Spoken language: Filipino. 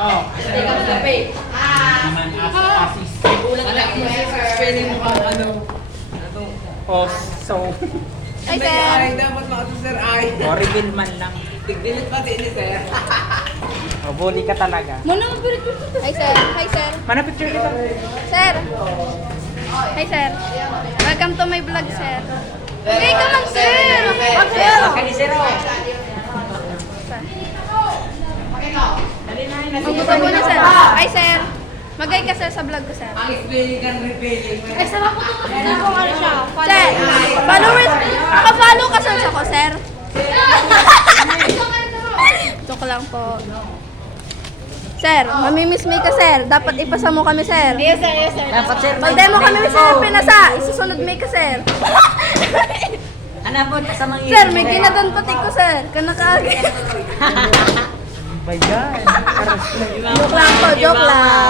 Oh. Naman assistant. Pwede mo kang ano. Oh, so. Ay, sir. Dapat makato sir ay. Oh, reveal man lang. Tigdilit pati ni sir. Oh, bully ka talaga. Hi, sir. Hi, sir. Mana picture kita? Sir. Hi, sir. Welcome to my vlog, sir. Okay ka lang, sir. Okay. Kani zero. Ang gusto mo na, sir. Hi, sir. Magay ka, sir, sa vlog ko, sir. Ang spelling and revealing. Ay, sir, ako to. Sir, kung ano siya. Sir, followers. Naka-follow ka, sir, ako, sir. Joke lang po. Sir, mamimiss me ka, sir. Dapat ipasa mo kami, sir. Yes, sir. Yes, sir. Dapat sir. Pag demo kami, sir, pinasa. Isusunod me ka, sir. Ano po sa mga Sir, may ginadan pati ko, sir. Kanakaagi. Bayan. Joke lang po, joke lang.